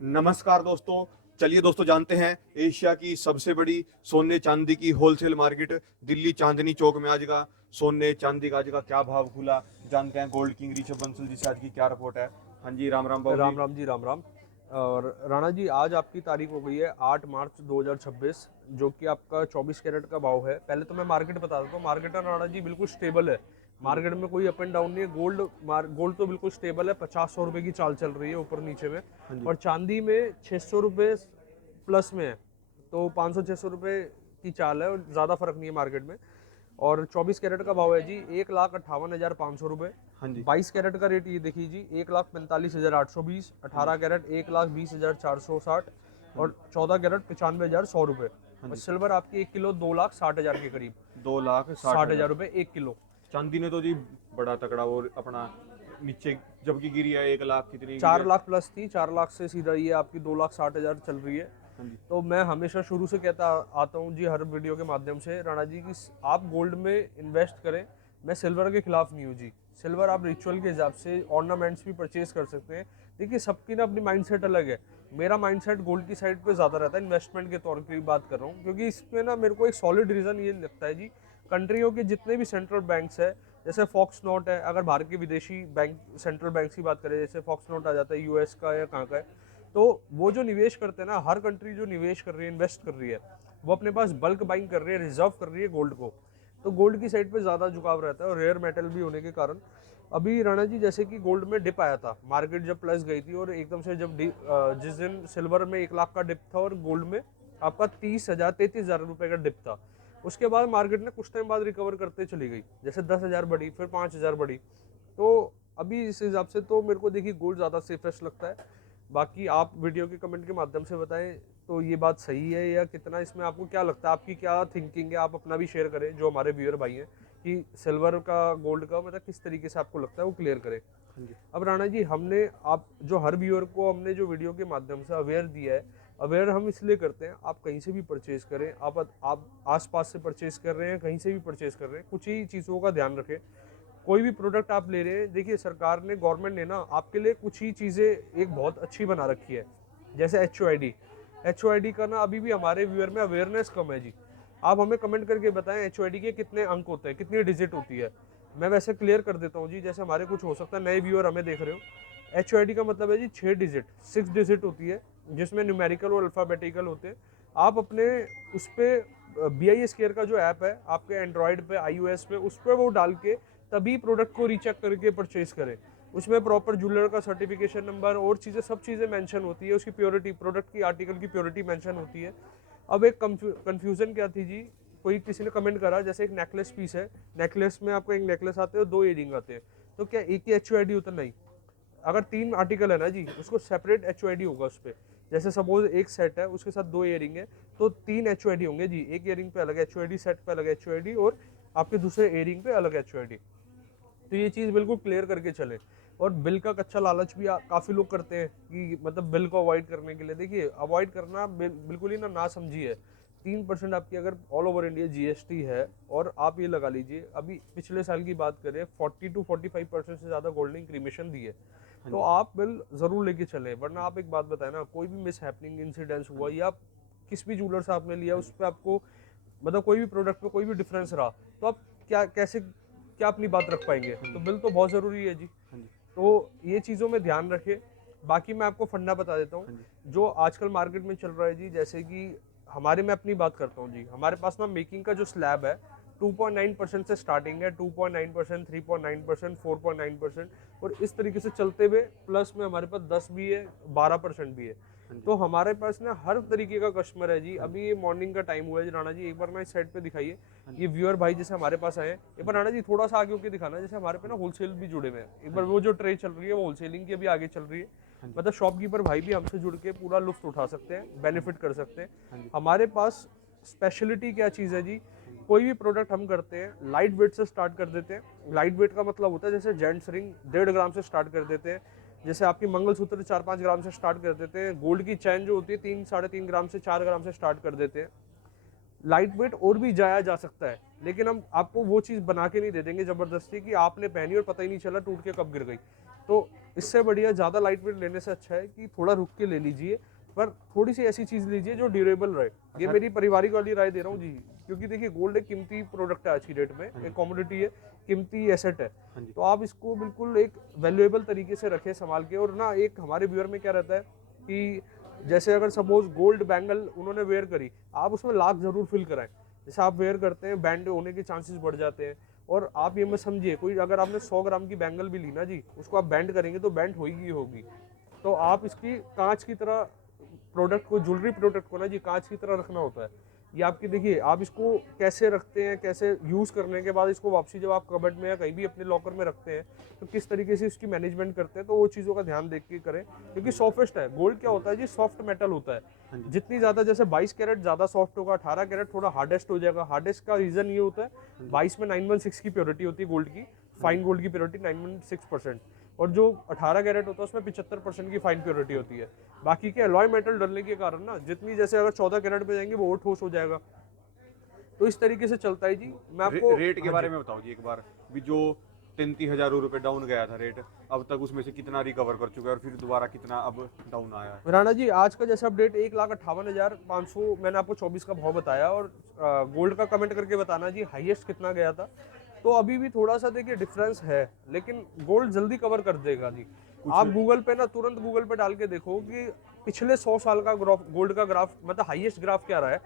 नमस्कार दोस्तों। चलिए दोस्तों, जानते हैं एशिया की सबसे बड़ी सोने चांदी की होलसेल मार्केट दिल्ली चांदनी चौक में आज का सोने चांदी का आज का क्या भाव खुला। जानते हैं गोल्ड किंग ऋषभ बंसल जी से आज की क्या रिपोर्ट है। हाँ जी, राम राम बाबू जी। राम राम जी, राम राम। और राणा जी, आज आपकी तारीख हो गई है 8 मार्च 2026, जो कि आपका 24 कैरेट का भाव है। पहले तो मैं मार्केट बता देता हूँ। मार्केट है राणा जी बिल्कुल स्टेबल है। हाँ जी। मार्केट में कोई अप एंड डाउन नहीं है। गोल्ड तो बिल्कुल स्टेबल है। 50-100 रुपये की चाल चल रही है ऊपर नीचे में। हाँ जी। और चांदी में 600 रुपये प्लस में है। तो 500-600 रुपये की चाल है और ज़्यादा फर्क नहीं है मार्केट में। और 24 कैरेट का भाव है जी 1,58,500 रुपये। हाँ जी। 22 कैरेट का रेट ये देखिए जी 1,45,820। 18 कैरेट 1,20,460। हाँ जी। और 14 कैरेट 95,100 रुपये। हाँ और जी। सिल्वर आपकी 1 किलो 2,60,000 के करीब। 2,60,000। 60,000 रुपये 1 किलो। चांदी ने तो जी बड़ा तकड़ा वो अपना नीचे जबकि गिरी है, 1 लाख कितनी गिरी चार है। लाख प्लस थी। 4 लाख से सीधा ये आपकी 2,60,000 चल रही है। हाँ जी। तो मैं हमेशा शुरू से कहता आता हूँ जी हर वीडियो के माध्यम से, राणा जी, कि आप गोल्ड में इन्वेस्ट करें। मैं सिल्वर के खिलाफ नहीं हूँ जी। सिल्वर आप रिचुअल के हिसाब से ऑर्नामेंट्स भी परचेज कर सकते हैं। देखिए, सबकी ना अपनी माइंडसेट अलग है। मेरा माइंडसेट गोल्ड की साइड पे ज़्यादा रहता है, इन्वेस्टमेंट के तौर की बात कर रहा हूँ, क्योंकि इसमें ना मेरे को एक सॉलिड रीज़न ये लगता है जी। कंट्रियों के जितने भी सेंट्रल बैंक्स है, जैसे फॉक्स नोट है, अगर भारत के विदेशी बैंक सेंट्रल बैंक की बात करें, जैसे फॉक्स नोट आ जाता है यूएस का या कहाँ का है, तो वो जो निवेश करते हैं ना, हर कंट्री जो निवेश कर रही है, इन्वेस्ट कर रही है, वो अपने पास बल्क बाइंग कर रही है, रिजर्व कर रही है गोल्ड को। तो गोल्ड की साइड पे ज़्यादा झुकाव रहता है, और रेयर मेटल भी होने के कारण। अभी राणा जी, जैसे कि गोल्ड में डिप आया था, मार्केट जब प्लस गई थी, और एकदम से जब जिस दिन सिल्वर में 1 लाख का डिप था और गोल्ड में आपका 30,000 33,000 रुपये का डिप था, उसके बाद मार्केट ने कुछ टाइम बाद रिकवर करते चली गई। जैसे 10,000 बढ़ी, फिर 5,000 बढ़ी। तो अभी इस हिसाब से तो मेरे को देखिए गोल्ड ज़्यादा सेफेस्ट लगता है। बाकी आप वीडियो के कमेंट के माध्यम से बताएं तो ये बात सही है या कितना, इसमें आपको क्या लगता है, आपकी क्या थिंकिंग है, आप अपना भी शेयर करें, जो हमारे व्यूअर भाई हैं, कि सिल्वर का गोल्ड का मतलब किस तरीके से आपको लगता है, वो क्लियर करें। हाँ जी। अब राणा जी, हमने आप जो हर व्यूअर को हमने जो वीडियो के माध्यम से अवेयर दिया है, अवेयर हम इसलिए करते हैं, आप कहीं से भी परचेज करें, आप आसपास से परचेज कर रहे हैं, कहीं से भी परचेज कर रहे हैं, कुछ ही चीज़ों का ध्यान रखें। कोई भी प्रोडक्ट आप ले रहे हैं, देखिए सरकार ने, गवर्नमेंट ने ना आपके लिए कुछ ही चीज़ें एक बहुत अच्छी बना रखी है। जैसे एच का ना अभी भी हमारे व्यूअर में अवेयरनेस कम है जी। आप हमें कमेंट करके बताएं एच के कितने अंक होते हैं, कितनी डिजिट होती है। मैं वैसे क्लियर कर देता हूँ जी, जैसे हमारे कुछ हो सकता है नए व्यूअर हमें देख रहे हो। एच का मतलब है जी 6 डिजिट, 6 डिजिट होती है, जिसमें न्यूमेरिकल और अल्फ़ाबेटिकल होते हैं। आप अपने उस पर BI Square का जो ऐप है आपके एंड्रॉयड पे, iOS पे, उस पर वो डाल के तभी प्रोडक्ट को रीचेक करके परचेज करें। उसमें प्रॉपर जूलर का सर्टिफिकेशन नंबर और चीज़ें, सब चीज़ें मेंशन होती है, उसकी प्योरिटी, प्रोडक्ट की, आर्टिकल की प्योरिटी मेंशन होती है। अब एक कन्फ्यूज़न क्या थी जी, कोई किसी ने कमेंट करा, जैसे एक नेकलेस पीस है, नेकलेस में आपको एक नेकलेस आते हैं और 2 इयरिंग आते हैं, तो क्या एक ही एच होता? नहीं। अगर 3 आर्टिकल है ना जी, उसको सेपरेट एच होगा उस पर। जैसे सपोज एक सेट है, उसके साथ 2 इयरिंग है, तो 3 एच होंगे जी। एक इयरिंग पे अलग एच, सेट पे अलग एच, और आपके दूसरे इयरिंग पे अलग एच। तो ये चीज़ बिल्कुल क्लियर करके चले। और बिल का कच्चा लालच भी काफ़ी लोग करते हैं, कि मतलब बिल को अवॉइड करने के लिए, देखिए अवॉइड करना बिल्कुल ही ना समझी है। 3% आपकी अगर ऑल ओवर इंडिया GST है, और आप ये लगा लीजिए अभी पिछले साल की बात करें, 40 to 45% से ज़्यादा गोल्ड ने इंक्रीमेशन दी है। हाँ तो जी। आप बिल ज़रूर लेके चलें, वरना आप एक बात बताएं ना, कोई भी मिस हैपनिंग इंसिडेंस हाँ हुआ, जी। या किस भी जूलर से आपने लिया हाँ उस जी। पर आपको, मतलब कोई भी प्रोडक्ट पे कोई भी डिफरेंस रहा, तो आप क्या अपनी बात रख पाएंगे? हाँ तो जी। बिल तो बहुत ज़रूरी है जी। हाँ जी। तो ये चीज़ों में ध्यान रखें। बाकी मैं आपको फंडा बता देता हूँ, हाँ जी। जो आजकल मार्केट में चल रहा है जी। जैसे कि हमारे, मैं अपनी बात करता हूँ जी, हमारे पास ना मेकिंग का जो स्लैब है, 2.9% से स्टार्टिंग है। 2.9%, 3.9%, 4.9%, और इस तरीके से चलते हुए प्लस में हमारे पास 10 भी है, 12% भी है। हाँ जी। तो हमारे पास ना हर तरीके का कस्टमर है जी। हाँ जी। अभी ये मॉर्निंग का टाइम हुआ है जी राणा जी, एक बार ना इस साइड पे दिखाइए। हाँ जी। ये व्यूअर भाई जैसे हमारे पास आए हैं, एक हाँ बार जी। राणा जी थोड़ा सा आगे होकर दिखाना, जैसे हमारे पे ना होलसेल भी जुड़े हुए हैं। एक हाँ बार जी। वो जो ट्रे चल रही है वो होलसेलिंग की अभी आगे चल रही है। हाँ जी। मतलब शॉपकीपर भाई भी हमसे जुड़ के पूरा लुफ्त उठा सकते हैं, हाँ जी। बेनिफिट कर सकते हैं। हाँ जी। हमारे पास स्पेशलिटी क्या चीज़ है जी, हाँ जी। कोई भी प्रोडक्ट हम करते हैं लाइट वेट से स्टार्ट कर देते हैं। लाइट वेट का मतलब होता है, जैसे जेंट्स रिंग 1.5 ग्राम से स्टार्ट कर देते हैं, जैसे आपकी मंगलसूत्र 4-5 ग्राम से स्टार्ट कर देते हैं, गोल्ड की चैन जो होती है 3-3.5 ग्राम से 4 ग्राम से स्टार्ट कर देते हैं। लाइट वेट और भी जाया जा सकता है, लेकिन हम आपको वो चीज़ बना के नहीं दे देंगे ज़बरदस्ती, कि आपने पहनी और पता ही नहीं चला टूट के कब गिर गई। तो इससे बढ़िया ज़्यादा लाइट वेट लेने से अच्छा है कि थोड़ा रुक के ले लीजिए, पर थोड़ी सी ऐसी चीज़ लीजिए जो ड्यूरेबल रहे। ये मेरी पारिवारिक वाली राय दे रहा हूँ जी, क्योंकि देखिए गोल्ड एक कीमती प्रोडक्ट है आज की डेट में, एक कमोडिटी है, कीमती एसेट है। तो आप इसको बिल्कुल एक वैल्यूएबल तरीके से रखें संभाल के। और ना एक हमारे व्यूअर में क्या रहता है कि जैसे अगर सपोज गोल्ड बैंगल उन्होंने वेयर करी, आप उसमें लाख जरूर फिल कराएं। जैसे आप वेयर करते हैं बैंड होने के चांसेस बढ़ जाते हैं। और आप ये मत समझिए, कोई अगर आपने 100 ग्राम की बैंगल भी ली ना जी, उसको आप बैंड करेंगे तो बैंड होगी ही होगी। तो आप इसकी कांच की तरह प्रोडक्ट को, ज्वेलरी प्रोडक्ट को ना जी कांच की तरह रखना होता है। ये आपकी देखिए, आप इसको कैसे रखते हैं, कैसे यूज़ करने के बाद इसको वापसी जब आप कबर्ड में या कहीं भी अपने लॉकर में रखते हैं तो किस तरीके से इसकी मैनेजमेंट करते हैं, तो वो चीज़ों का ध्यान देख के करें। क्योंकि सॉफ्टेस्ट है गोल्ड, क्या होता है जी, सॉफ्ट मेटल होता है। जितनी ज़्यादा, जैसे 22 कैरेट ज़्यादा सॉफ्ट होगा, 18 कैरेट थोड़ा हार्डेस्ट हो जाएगा। हार्डेस्ट का रीज़न ये होता है 22 में 916 की प्योरिटी होती है गोल्ड की, फाइन गोल्ड की प्योरिटी 916%, और जो 18 कैरेट होता है उसमें 75% की फाइन प्योरिटी होती है। बाकी के अलॉय मेटल डलने के कारण ना जितनी, जैसे अगर 14 कैरेट पे जाएंगे वो और ठोस हो जाएगा। तो इस तरीके से चलता है जी। मैं आपको रेट के बारे में बताओ जी एक बार भी। जो 33,000 रुपए डाउन गया था रेट, अब तक उसमें से कितना रिकवर कर चुका है और फिर दोबारा कितना अब डाउन आया है? राणा जी आज का जैसा अपडेट 1,58,500 मैंने आपको 24 का भाव बताया। और गोल्ड का कमेंट करके बताना जी हाईएस्ट कितना गया था। तो अभी भी थोड़ा सा देखिए डिफरेंस है, लेकिन गोल्ड जल्दी कवर कर देगा जी। आप गूगल पे ना, तुरंत गूगल पे डाल के देखो कि पिछले 100 साल का ग्राफ, गोल्ड का ग्राफ, मतलब हाईएस्ट ग्राफ क्या रहा है।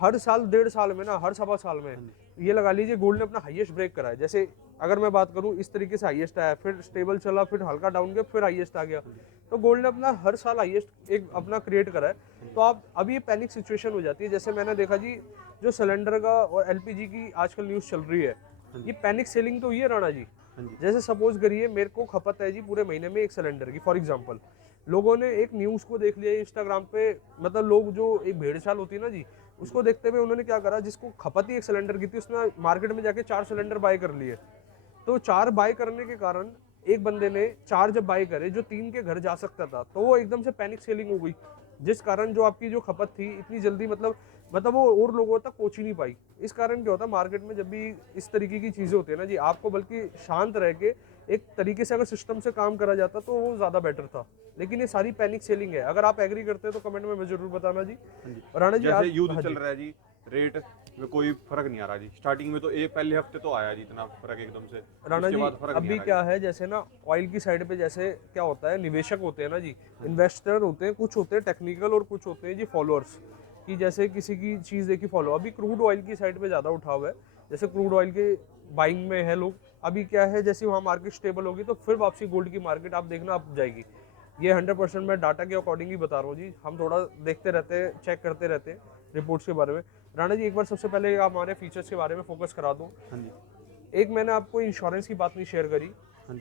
हर साल, 1.5 साल में ना, हर सवा साल में ये लगा लीजिए गोल्ड ने अपना हाईएस्ट ब्रेक करा है। जैसे अगर मैं बात करूं, इस तरीके से हाईएस्ट आया, फिर स्टेबल चला, फिर हल्का डाउन गया, फिर हाईएस्ट आ गया। तो गोल्ड ने अपना हर साल हाईएस्ट एक अपना क्रिएट करा है। तो आप अभी ये पैनिक सिचुएशन हो जाती है। जैसे मैंने देखा जी, जो सिलेंडर का और एलपीजी की आजकल न्यूज़ चल रही है, ये पैनिक सेलिंग तो ये राणा जी। जैसे सपोज करिए मेरे को खपत है जी पूरे महीने में एक सिलेंडर की, फॉर एग्जांपल लोगों ने एक न्यूज़ को देख लिया इंस्टाग्राम पे, मतलब लोग जो एक भेड़चाल होती है ना जी, उसको देखते हुए उन्होंने क्या करा, जिसको खपत ही एक सिलेंडर की थी उसने मार्केट में जाके 4 सिलेंडर बाय कर लिए। तो 4 बाय करने के कारण एक बंदे ने 4 जब बाय करे जो 3 के घर जा सकता था, तो वो एकदम से पैनिक सेलिंग हो गई, जिस कारण जो आपकी जो खपत थी इतनी जल्दी, मतलब वो और लोगों तक पहुंच ही नहीं पाई। इस कारण क्या होता है मार्केट में जब भी इस तरीके की चीज़ें होती है ना जी, आपको बल्कि शांत रह के एक तरीके से अगर सिस्टम से काम करा जाता तो वो ज़्यादा बेटर था। लेकिन ये सारी पैनिक सेलिंग है। अगर आप एग्री करते हैं तो कमेंट में जरूर बताना जी। राणा जी जैसे आप, युद्ध हाँ चल जी। रहा है जी, रेट में कोई फर्क नहीं आ रहा जी। स्टार्टिंग में तो एक पहले हफ्ते तो आया जी इतना फर्क एकदम से, राणा उसके जी बाद फर्क नहीं अभी आ क्या रहा है, जैसे ना ऑयल की साइड पे जैसे क्या होता है, निवेशक होते हैं ना जी, इन्वेस्टर होते हैं, कुछ होते हैं टेक्निकल और कुछ होते हैं जी फॉलोअर्स, कि जैसे किसी की चीज़ देखी फॉलो। अभी क्रूड ऑयल की साइड पे ज़्यादा उठाव है, जैसे क्रूड ऑयल के बाइंग में है लोग। अभी क्या है, जैसे वहाँ मार्केट स्टेबल होगी तो फिर वापसी गोल्ड की मार्केट आप देखना आप जाएगी। ये 100% मैं डाटा के अकॉर्डिंग ही बता रहा हूँ जी। हम थोड़ा देखते रहते हैं, चेक करते रहते हैं रिपोर्ट्स के बारे में। राणा जी एक बार सबसे पहले आप हमारे फीचर्स के बारे में फोकस करा दूँ। हाँ जी। एक मैंने आपको इंश्योरेंस की बात नहीं शेयर करी।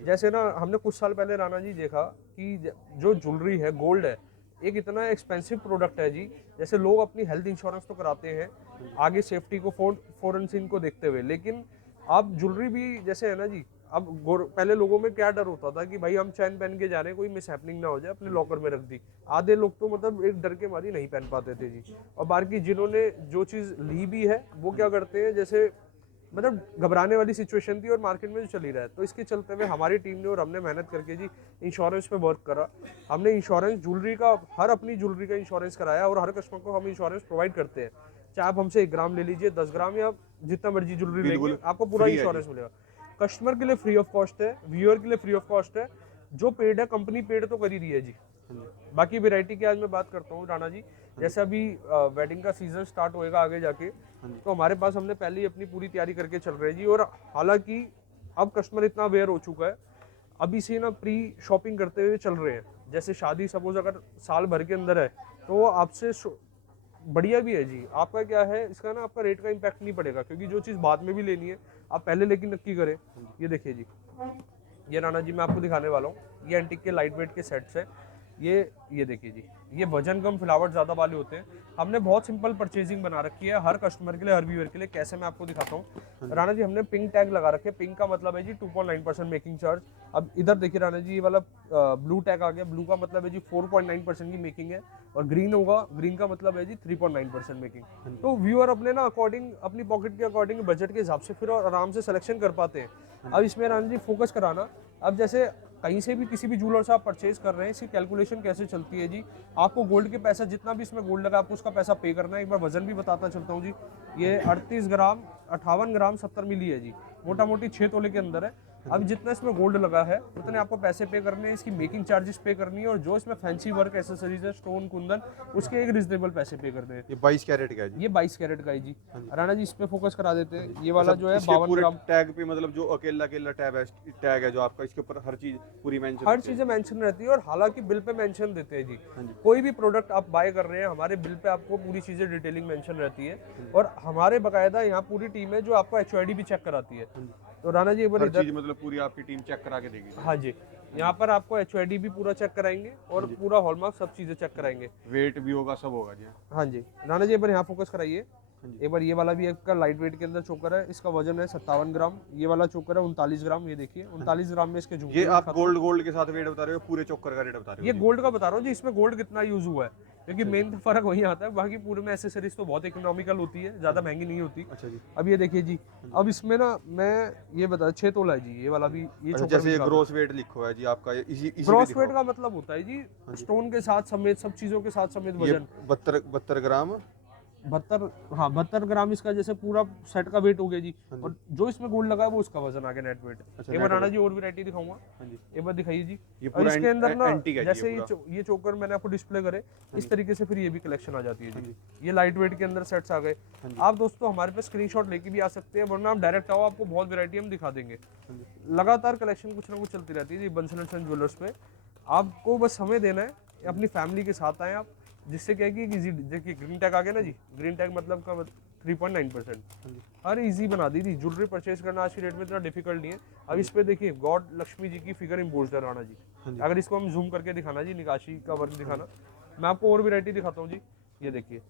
जैसे ना हमने कुछ साल पहले राणा जी देखा कि जो ज्वेलरी है, गोल्ड है, एक इतना एक्सपेंसिव प्रोडक्ट है जी। जैसे लोग अपनी हेल्थ इंश्योरेंस तो कराते हैं आगे सेफ्टी को, फोरेंसिक को देखते हुए, लेकिन आप ज्वेलरी भी जैसे है ना जी, अब पहले लोगों में क्या डर होता था कि भाई हम चैन पहन के जा रहे हैं, कोई मिस हैपनिंग ना हो जाए, अपने लॉकर में रख दी। आधे लोग तो मतलब एक डर के मारी नहीं पहन पाते थे जी। और बाकी जिन्होंने जो चीज़ ली भी है वो क्या करते हैं, जैसे मतलब घबराने वाली सिचुएशन थी और मार्केट में जो चली रहा है, तो इसके चलते हुए हमारी टीम ने और हमने मेहनत करके जी इंश्योरेंस पे वर्क करा। हमने इंश्योरेंस ज्वेलरी का, हर अपनी ज्वेलरी का इंश्योरेंस कराया और हर कस्टमर को हम इंश्योरेंस प्रोवाइड करते हैं। चाहे आप हमसे 1 ग्राम ले लीजिए, 10 ग्राम, या जितना मर्जी ज्वेलरी लेंगे, आपको पूरा free है इंश्योरेंस मिलेगा। कस्टमर के लिए फ्री ऑफ कॉस्ट है, व्यूअर के लिए फ्री ऑफ कॉस्ट है। जो पेड है, कंपनी पेड तो कर ही रही है जी। बाकी वैरायटी की आज मैं बात करता हूँ राणा जी। जैसे अभी वेडिंग का सीजन स्टार्ट होएगा आगे जाके, तो हमारे पास हमने पहले ही अपनी पूरी तैयारी करके चल रहे हैं जी। और हालांकि अब कस्टमर इतना अवेयर हो चुका है, अभी से ना प्री शॉपिंग करते हुए चल रहे हैं। जैसे शादी सपोज अगर साल भर के अंदर है तो वो आपसे बढ़िया भी है जी। आपका क्या है, इसका ना आपका रेट का इम्पैक्ट नहीं पड़ेगा, क्योंकि जो चीज़ बाद में भी लेनी है आप पहले लेकिन नक्की करें। ये देखिए जी, ये राणा जी मैं आपको दिखाने वाला हूँ, ये एंटीक के लाइट वेट के सेट्स है। ये देखिए जी, ये वजन कम फ्लावर ज़्यादा वाले होते हैं। हमने बहुत सिंपल परचेजिंग बना रखी है हर कस्टमर के लिए, हर व्यूअर के लिए। कैसे मैं आपको दिखाता हूँ राणा जी, हमने पिंक टैग लगा रखे। पिंक का मतलब है जी 2.9% मेकिंग चार्ज। अब इधर देखिए राणा जी, ये वाला ब्लू टैग आ गया। ब्लू का मतलब है जी 4.9% की मेकिंग है। और ग्रीन होगा, ग्रीन का मतलब है जी 3.9% मेकिंग। तो व्यूअर अपने ना अकॉर्डिंग, अपनी पॉकेट के अकॉर्डिंग, बजट के हिसाब से फिर आराम से सिलेक्शन कर पाते हैं। अब इसमें राणा जी फोकस कराना, अब जैसे कहीं से भी किसी भी ज्वेलर से आप परचेज कर रहे हैं, इसकी कैलकुलेशन कैसे चलती है जी। आपको गोल्ड के पैसा जितना भी इसमें गोल्ड लगा आपको उसका पैसा पे करना है। एक बार वजन भी बताता चलता हूँ जी। ये 38 ग्राम 58 ग्राम 70 मिली है जी, मोटा मोटी 6 तोले के अंदर है। अब जितना इसमें गोल्ड लगा है उतने आपको पैसे पे करने हैं, इसकी मेकिंग चार्जेस पे करनी है, और जो इसमें फैंसी वर्क एसेसरीज है, स्टोन कुंदन, उसके एक रिजनेबल पैसे पे करने हैं। ये 22 कैरेट का है जी। ये 22 कैरेट का है जी। राणा जी इस पे फोकस करा देते हैं। ये वाला जो है इसके 52 पूरे ग्राम। टैग पे मतलब जो अकेला अकेला टैग है जो आपका, इसके ऊपर हर चीज पूरी मेंशन हर चीजें मेंशन रहती है, और हालांकि बिल पे मेंशन देते हैं जी। हाँ जी। कोई भी प्रोडक्ट आप बाय कर रहे हैं हमारे बिल पे आपको पूरी चीजें डिटेलिंग मेंशन रहती है, और हमारे बकायदा यहाँ पूरी टीम है जो आपको HYD भी चेक कराती है। तो राणा जी एक बार हर इधर, चीज मतलब पूरी आपकी टीम चेक करा के देगी। हाँ जी, यहाँ पर आपको HYD भी पूरा चेक कराएंगे और पूरा हॉलमार्क सब चीजें चेक कराएंगे। वेट भी होगा, सब होगा जी। हाँ जी राणा जी एक बार यहाँ फोकस कराइए। हाँ जी। एक बार ये वाला भी आपका लाइट वेट के अंदर चोकर है, इसका वजन है 57 ग्राम। ये वाला चोकर है 39 ग्राम। ये देखिए 39 ग्राम में इसके झुमके ये भी आप दिखाता हूँ। गोल्ड के साथ रेट बता रहे हो, पूरे चोकर का रेट बता रहे ये हो? गोल्ड का बता रहा हूँ जी, इसमें गोल्ड कितना यूज हुआ है, क्योंकि मेन तो फर्क वही आता है। बाकी पूरे में एसेसरीज तो बहुत इकोनॉमिकल होती है, ज्यादा महंगी नहीं होती। अच्छा जी। अब ये देखिए जी, अब इसमें ना मैं ये बता 6 तोला है जी, ये वाला भी, ये अच्छा, चोकर जैसे भी ये दिखा ग्रोस वेट लिखो है जी आपका, ये इसी ग्रॉस वेट का मतलब होता है जी स्टोन के साथ समेत, सब चीजों के साथ समेत ये वजन। 72 ग्राम। 72, हाँ 72 ग्राम इसका जैसे पूरा सेट का वेट हो गया जी। और जो इसमें गोल्ड लगा है वो उसका वजन आ गया नेट वेट। अच्छा, एक बार net राणा weight। जी और वैरायटी दिखाऊंगा, हाँ जी। एक बार दिखाइए जी। ये और पूरा इसके अंदर ना एंटीक है जी, जैसे ये पूरा। ये चोकर मैंने आपको डिस्प्ले करे इस तरीके से, फिर ये भी कलेक्शन आ जाती है हाँ जी। जी। ये लाइट वेट के अंदर सेट्स आ गए। हाँ जी। आप दोस्तों हमारे पे स्क्रीनशॉट लेके भी आ सकते हैं, वरना आप डायरेक्ट आओ, आपको बहुत वैरायटी हम दिखा देंगे। हाँ जी। लगातार कलेक्शन कुछ ना कुछ चलती रहती है जी बंसल एंड सन ज्वेलर्स पे। आपको बस समय देना है, अपनी फैमिली के साथ आए आप, जिससे क्या है कि इजी, देखिए ग्रीन टैग आ गया ना जी, ग्रीन टैग मतलब का 3.9%। हाँ जी। हर इजी बना दी थी। ज्वेलरी परचेज करना आज की डेट में इतना डिफिकल्ट नहीं है। अब इस पे देखिए गॉड लक्ष्मी जी की फिगर इम्पोज है राणा जी। हाँ जी। अगर इसको हम जूम करके दिखाना जी, निकाशी का वर्क दिखाना, मैं आपको और वैरायटी दिखाता हूँ जी। ये देखिए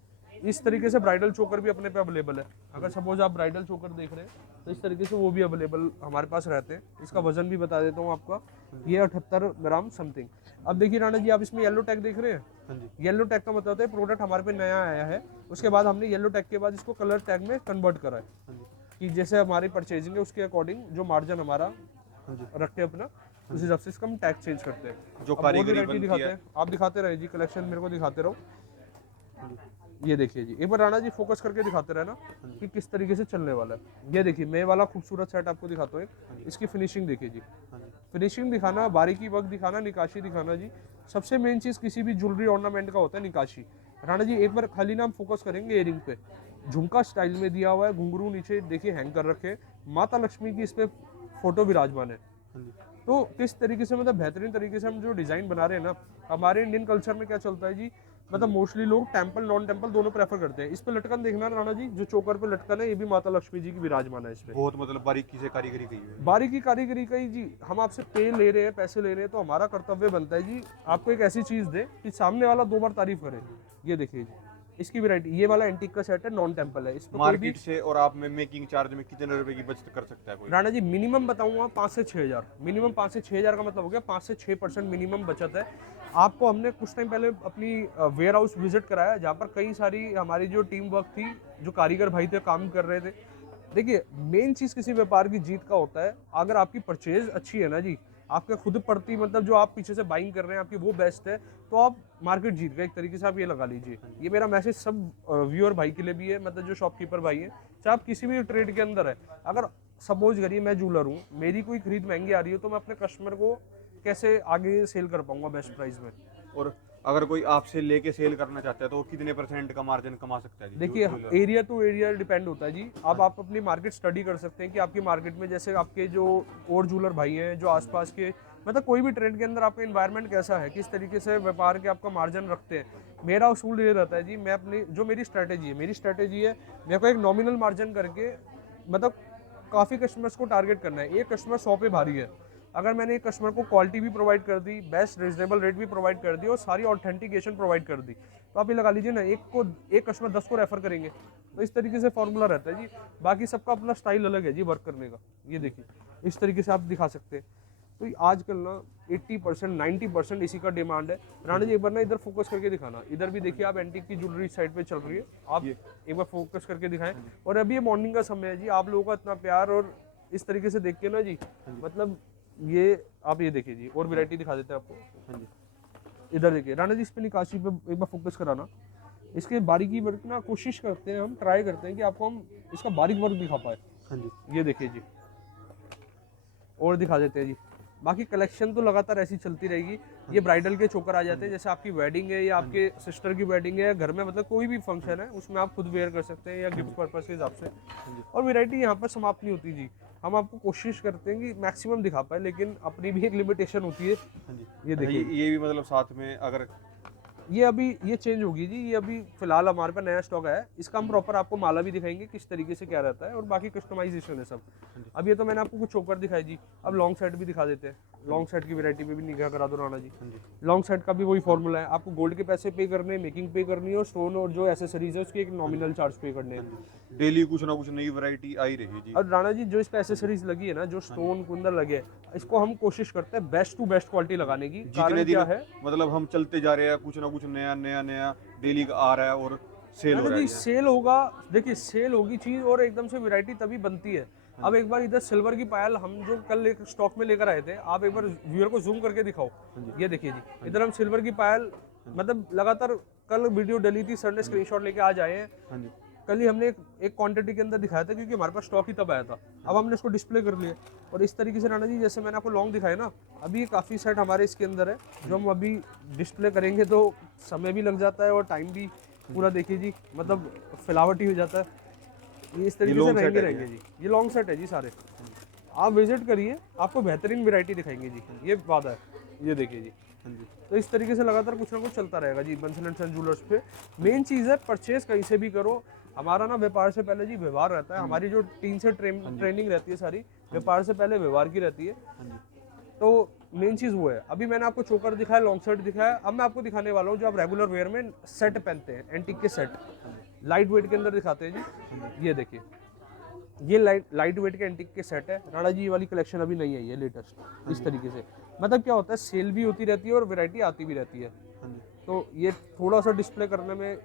इस तरीके से ब्राइडल चोकर भी अपने पे अवेलेबल है। अगर सपोज आप ब्राइडल चोकर देख रहे हैं तो इस तरीके से वो भी अवेलेबल हमारे पास रहते हैं। इसका वजन भी बता देता हूँ आपका, ये 78 ग्राम समथिंग। अब देखिए राणा जी, आप इसमें येलो टैग देख रहे हैं। हाँ जी। येलो टैग का मतलब होता है प्रोडक्ट हमारे पे नया आया है, उसके बाद हमने येलो टैग के बाद इसको कलर टैग में कन्वर्ट करा है, हाँ जी। कि जैसे हमारी परचेजिंग है उसके अकॉर्डिंग जो मार्जिन हमारा हाँ जी। रखते हैं अपना, उस हिसाब से इसका हम टैग चेंज करते हैं। जो अब और कारीगरी variety बनती दिखाते है। हैं, आप दिखाते रहे जी, कलेक्शन मेरे को दिखाते रहो। ये देखिए जी, एक बार राणा जी फोकस करके दिखाते रहे ना कि किस तरीके से चलने वाला है। ये देखिए मैं वाला खूबसूरत सेट आपको दिखाता हूँ एक, इसकी फिनिशिंग देखिए जी। हाँ जी। फिनिशिंग दिखाना, बारीकी वर्क दिखाना, निकाशी दिखाना जी। सबसे मेन चीज किसी भी ज्वेलरी ऑर्नामेंट का होता है निकाशी। राणा जी एक बार खाली ना हम फोकस करेंगे इयरिंग पे, झुमका स्टाइल में दिया हुआ है, घुंघरू नीचे देखिए हैंग कर रखे हैं, माता लक्ष्मी की इस पे फोटो विराजमान है। हाँ जी। तो किस तरीके से मतलब बेहतरीन तरीके से हम जो डिजाइन बना रहे हैं ना, हमारे इंडियन कल्चर में क्या चलता है जी, मतलब मोस्टली लोग टेंपल नॉन टेंपल दोनों प्रेफर करते हैं। इस पे लटकन देखना राणा जी, जो चोकर पे लटकन है ये भी माता लक्ष्मी जी की विराजमान है इस पे। बहुत मतलब बारीकी से कारीगरी की है। बारीकी कारीगरी का ही जी, हम आपसे पे ले रहे हैं, पैसे ले रहे हैं, तो हमारा कर्तव्य बनता है जी आपको एक ऐसी चीज दे कि सामने वाला 2 बार तारीफ करे। ये देखिए जी इसकी वैरायटी, ये वाला एंटीक का सेट है, नॉन टेंपल है। इस पे कोई भी मार्केट से और आप में मेकिंग चार्ज में कितने रुपए की बचत कर सकता है कोई? राणा जी मिनिमम बताऊंगा 5 से 6 हज़ार, मिनिमम 5 से 6 हज़ार का मतलब हो गया 5 से 6% मिनिमम बचत है। आपको हमने कुछ टाइम पहले अपनी वेयर हाउस विजिट कराया, जहाँ पर कई सारी हमारी जो टीम वर्क थी, जो कारीगर भाई थे काम कर रहे थे। देखिए मेन चीज़ किसी व्यापार की जीत का होता है, अगर आपकी परचेज अच्छी है ना जी, आपके खुद पड़ती मतलब जो आप पीछे से बाइंग कर रहे हैं आपकी वो बेस्ट है, तो आप मार्केट जीत गए एक तरीके से, आप ये लगा लीजिए। ये मेरा मैसेज सब व्यूअर भाई के लिए भी है, मतलब जो शॉपकीपर भाई है, चाहे आप किसी भी ट्रेड के अंदर है। अगर सपोज करिए मैं ज्वेलर हूँ, मेरी कोई खरीद महंगी आ रही है, तो मैं अपने कस्टमर को कैसे आगे सेल कर पाऊंगा बेस्ट प्राइस में। और अगर कोई आपसे लेके सेल करना चाहता है तो वो कितने % का मार्जिन कमा सकता है जी? देखिए एरिया टू एरिया डिपेंड होता है जी। अब आप अपनी मार्केट स्टडी कर सकते हैं कि आपकी मार्केट में जैसे आपके जो और ज्वेलर भाई हैं, जो आसपास के, मतलब कोई भी ट्रेड के अंदर आपका एनवायरनमेंट कैसा है, किस तरीके से व्यापार के आपका मार्जिन रखते हैं। मेरा उसूल ये रहता है जी, मैं अपनी जो मेरी स्ट्रैटेजी है मेरे को एक नॉमिनल मार्जिन करके मतलब काफ़ी कस्टमर्स को टारगेट करना है। एक कस्टमर 100 पे भारी है, अगर मैंने एक कस्टमर को क्वालिटी भी प्रोवाइड कर दी, बेस्ट रिजनेबल रेट भी प्रोवाइड कर दी और सारी ऑथेंटिकेशन प्रोवाइड कर दी, तो आप ये लगा लीजिए ना एक कस्टमर 10 को रेफर करेंगे। तो इस तरीके से फॉर्मूला रहता है जी। बाकी सबका अपना स्टाइल अलग है जी वर्क करने का। ये देखिए इस तरीके से आप दिखा सकते हैं। तो आजकल ना 80% 90% इसी का डिमांड है। राणा जी एक बार ना इधर फोकस करके दिखाना, इधर भी देखिए आप एंटीक की ज्वेलरी साइड पे चल रही है, आप एक बार फोकस करके दिखाएं। और अभी ये मॉर्निंग का समय है जी, आप लोगों का इतना प्यार और इस तरीके से देख के ना जी, मतलब ये आप ये देखिए जी, और वैरायटी दिखा देते हैं आपको। हाँ जी। इधर देखिए राणा जी, इस पे निकासी पे एक बार फोकस कराना। इसके बारीकी वर्क ना कोशिश करते हैं, हम ट्राई करते हैं कि आपको हम इसका बारीक वर्क दिखा पाए। हाँ जी। ये देखिए जी, और दिखा देते हैं जी। बाकी कलेक्शन तो लगातार ऐसी चलती रहेगी। ये ब्राइडल के चोकर आ जाते हैं, जैसे आपकी वेडिंग है या आपके सिस्टर की वेडिंग है या घर में मतलब कोई भी फंक्शन है, उसमें आप खुद वेयर कर सकते हैं या गिफ्ट पर्पस के हिसाब से। और वैरायटी यहाँ पर समाप्त नहीं होती जी, हम आपको कोशिश करते हैं कि मैक्सिमम दिखा पाए, लेकिन अपनी भी एक लिमिटेशन होती है। हाँ जी। ये देखिए ये भी मतलब साथ में अगर ये अभी ये चेंज होगी जी, ये अभी फिलहाल हमारे पास नया स्टॉक है। इसका हम प्रॉपर आपको माला भी दिखाएंगे किस तरीके से क्या रहता है, और बाकी कस्टमाइजेशन है सब। अब ये तो मैंने आपको कुछ चोकर दिखाई जी, अब लॉन्ग सेट भी दिखा देते हैं। लॉन्ग सेट की वैरायटी पे भी निगाह करा दो राणा जी। लॉन्ग सेट का भी वही फॉर्मूला है, आपको गोल्ड के पैसे पे करने, मेकिंग पे करनी है, और स्टोन और जो एसेसरीज है उसके एक नॉमिनल चार्ज पे करने हैं। डेली कुछ ना कुछ नई वैरायटी आई रही जी। और राणा जी जो इस पे एसेसरीज लगी है ना, जो स्टोन कुंदन लगे हैं, इसको हम कोशिश करते हैं बेस्ट टू बेस्ट क्वालिटी लगाने की। जितने कारण दिन क्या है, मतलब हम चलते जा रहे हैं, कुछ ना कुछ नया नया नया डेली का आ रहा है और सेल हो राणा रहा जी है। सेल होगा, देखिए सेल होगी चीज और एकदम से वैरायटी तभी बनती है। अब एक बार इधर सिल्वर की पायल हम जो कल स्टॉक में लेकर आए थे, आप एक बार व्यूअर को जूम करके दिखाओ। ये देखिए जी, इधर हम सिल्वर की पायल मतलब लगातार कल वीडियो डली थी, सर ने स्क्रीनशॉट लेके आज आए हैं। हाँ जी। कल ही हमने एक क्वांटिटी के अंदर दिखाया था, क्योंकि हमारे पास स्टॉक ही तब आया था। अब हमने इसको डिस्प्ले कर लिया, और इस तरीके से राणा जी जैसे मैंने आपको लॉन्ग दिखाया ना, अभी काफ़ी सेट हमारे इसके अंदर है जो हम अभी डिस्प्ले करेंगे, तो समय भी लग जाता है और टाइम भी पूरा देखिए जी, मतलब फिलावटी हो जाता है। ये इस तरीके से रहेंगे जी, ये लॉन्ग सेट है जी सारे। आप विजिट करिए, आपको बेहतरीन वैरायटी दिखाएंगे जी, ये वादा है। ये देखिए जी, तो इस तरीके से लगातार कुछ ना कुछ चलता रहेगा जी बंसल एंड सन ज्वेलर्स पे। मेन चीज़ है परचेज कहीं से भी करो, हमारा ना व्यापार से पहले जी व्यवहार रहता है। हमारी जो 3 से ट्रेनिंग रहती है सारी, व्यापार से पहले व्यवहार की रहती है। तो मेन चीज़ वो है। अभी मैंने आपको चोकर दिखाया, लॉन्ग सेट दिखाया, अब मैं आपको दिखाने वाला हूँ जो आप रेगुलर वेयर में सेट पहनते हैं, एंटीक के सेट, लाइट वेट के अंदर दिखाते हैं जी। ये देखिए, ये लाइट वेट के एंटीक के सेट है राणा जी। ये वाली कलेक्शन अभी नहीं आई है लेटेस्ट इस तरीके से। मतलब क्या होता है, सेल भी होती रहती है और वैरायटी आती भी रहती है। तो ये थोड़ा सा डिस्प्ले करने में,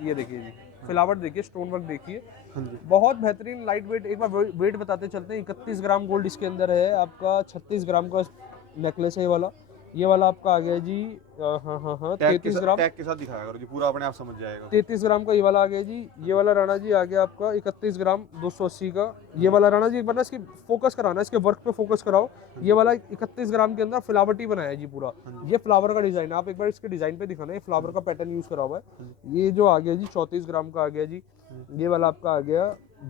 ये देखिए जी, फिलावट देखिए, स्टोन वर्क देखिए, बहुत बेहतरीन लाइट वेट। एक बार वेट बताते चलते हैं। 31 ग्राम गोल्ड इसके अंदर है आपका, 36 ग्राम का नेकलेस है ये वाला आपका आ गया जी। हाँ 33 ग्राम, टैग के साथ दिखाया करो जी, पूरा अपने आप समझ जाएगा। 33 ग्राम का ये वाला आ गया जी। ये वाला राणा जी आ गया आपका 31 ग्राम 280 का। ये वाला राणा जी, वरना इसकी फोकस कराना, इसके वर्क पे फोकस कराओ। ये वाला 31 ग्राम के अंदर फ्लावटी बनाया है जी पूरा। ये फ्लावर का डिजाइन, आप एक बार इसके डिजाइन पे दिखाना, ये फ्लावर का पैटर्न यूज करा हुआ है। ये जो आ गया जी 34 ग्राम का आ गया जी। ये वाला आपका आ गया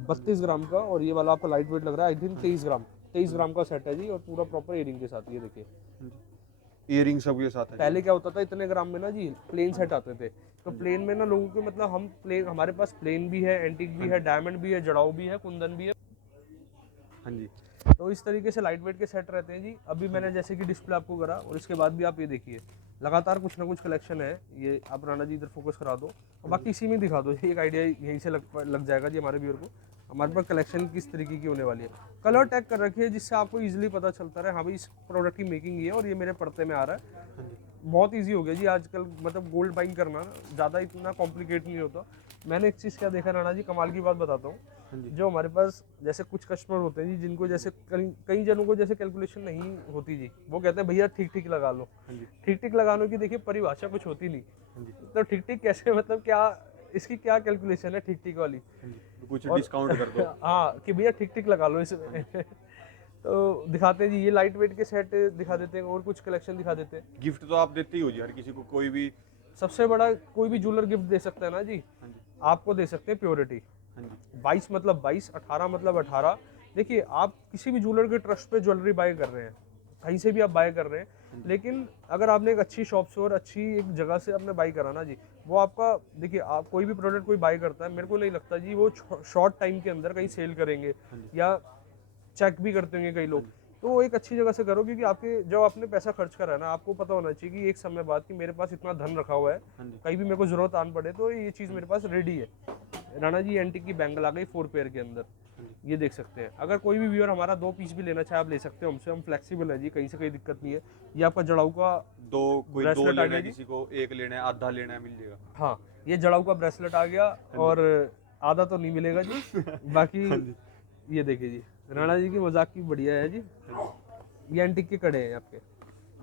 32 ग्राम का, और ये वाला आपका लाइट वेट लग रहा है आई थिंक 23 ग्राम का सेट है जी, और पूरा प्रॉपर इयरिंग के साथ। ये देखिए, इयरिंग सब के साथ है। पहले क्या होता था, इतने ग्राम में ना जी प्लेन सेट आते थे, तो प्लेन में ना लोगों के मतलब हम प्लेन, हमारे पास प्लेन भी है, एंटीक भी है, डायमंड भी है, जड़ाऊ भी है, कुंदन भी है। हाँ जी। तो इस तरीके से लाइट वेट के सेट रहते हैं जी। अभी मैंने जैसे कि डिस्प्ले आपको करा, और इसके बाद भी आप ये देखिए लगातार कुछ ना कुछ कलेक्शन है। ये आप राणा जी इधर फोकस करा दो, और बाकी इसी में दिखा दो, एक आइडिया यहीं से लग जाएगा जी हमारे व्यूअर को, हमारे पास कलेक्शन किस तरीके की होने वाली है। कलर टैग कर रखी है, जिससे आपको इजीली पता चलता रहे, हाँ भाई इस प्रोडक्ट की मेकिंग ये है और ये मेरे पर्दे में आ रहा है। बहुत इजी हो गया जी आजकल, मतलब गोल्ड बाइंग करना ज़्यादा इतना कॉम्प्लिकेट नहीं होता। मैंने एक चीज़ क्या देखा राणा जी, कमाल की बात बताता हूँ। जो हमारे पास जैसे कुछ कस्टमर होते हैं जी, जिनको जैसे कई जनों को जैसे कैलकुलेशन नहीं होती जी, वो कहते हैं भैया ठीक ठीक लगा लो। ठीक ठीक लगाने की देखिए परिभाषा कुछ होती नहीं, तो ठीक ठीक कैसे, मतलब क्या इसकी क्या कैलकुलेशन है ठीक ठीक वाली, कुछ डिस्काउंट कर दो। हाँ कि भैया ठीक ठीक लगा लो इसमें। तो दिखाते हैं जी, ये लाइट वेट के सेट दिखा देते हैं, और कुछ कलेक्शन दिखा देते हैं। गिफ्ट तो आप देते ही हो जी हर किसी को, कोई भी सबसे बड़ा कोई भी ज्वेलर गिफ्ट दे सकता है ना जी, आपको दे सकते हैं प्योरिटी। 22 मतलब 22, 18 मतलब 18। देखिए आप किसी भी ज्वेलर के ट्रस्ट पे ज्वेलरी बाय कर रहे हैं, कहीं से भी आप बाय कर रहे हैं, लेकिन अगर आपने एक अच्छी शॉप से और अच्छी एक जगह से आपने बाय करा ना जी, वो आपका, देखिए आप कोई भी प्रोडक्ट कोई बाय करता है, मेरे को नहीं लगता जी वो शॉर्ट टाइम के अंदर कहीं सेल करेंगे, या चेक भी करते होंगे कई लोग। तो एक अच्छी जगह से करो, क्योंकि आपके जब आपने पैसा खर्च करा है ना, आपको पता होना चाहिए कि एक समय बाद कि मेरे पास इतना धन रखा हुआ है, कहीं भी मेरे को जरूरत आन पड़े तो ये चीज़ मेरे पास रेडी है। राणा जी एंटीक की बैंगल आ गई 4 पेयर के अंदर, ये देख सकते हैं। अगर कोई भी व्यूअर हमारा 2 पीस भी लेना चाहे आप ले सकते हो हमसे, हम फ्लेक्सिबल है जी, कहीं से कोई दिक्कत नहीं है। ये आपका जड़ाऊ का कोई दो लेना है, किसी को एक लेना है, आधा लेना है, मिल जाएगा। हाँ, ये जड़ाऊ का ब्रेसलेट आ गया, और आधा तो नहीं मिलेगा जी। बाकी ये देखिए जी, राणा जी की मजाक की बढ़िया है जी। ये एंटीक के कड़े हैं आपके,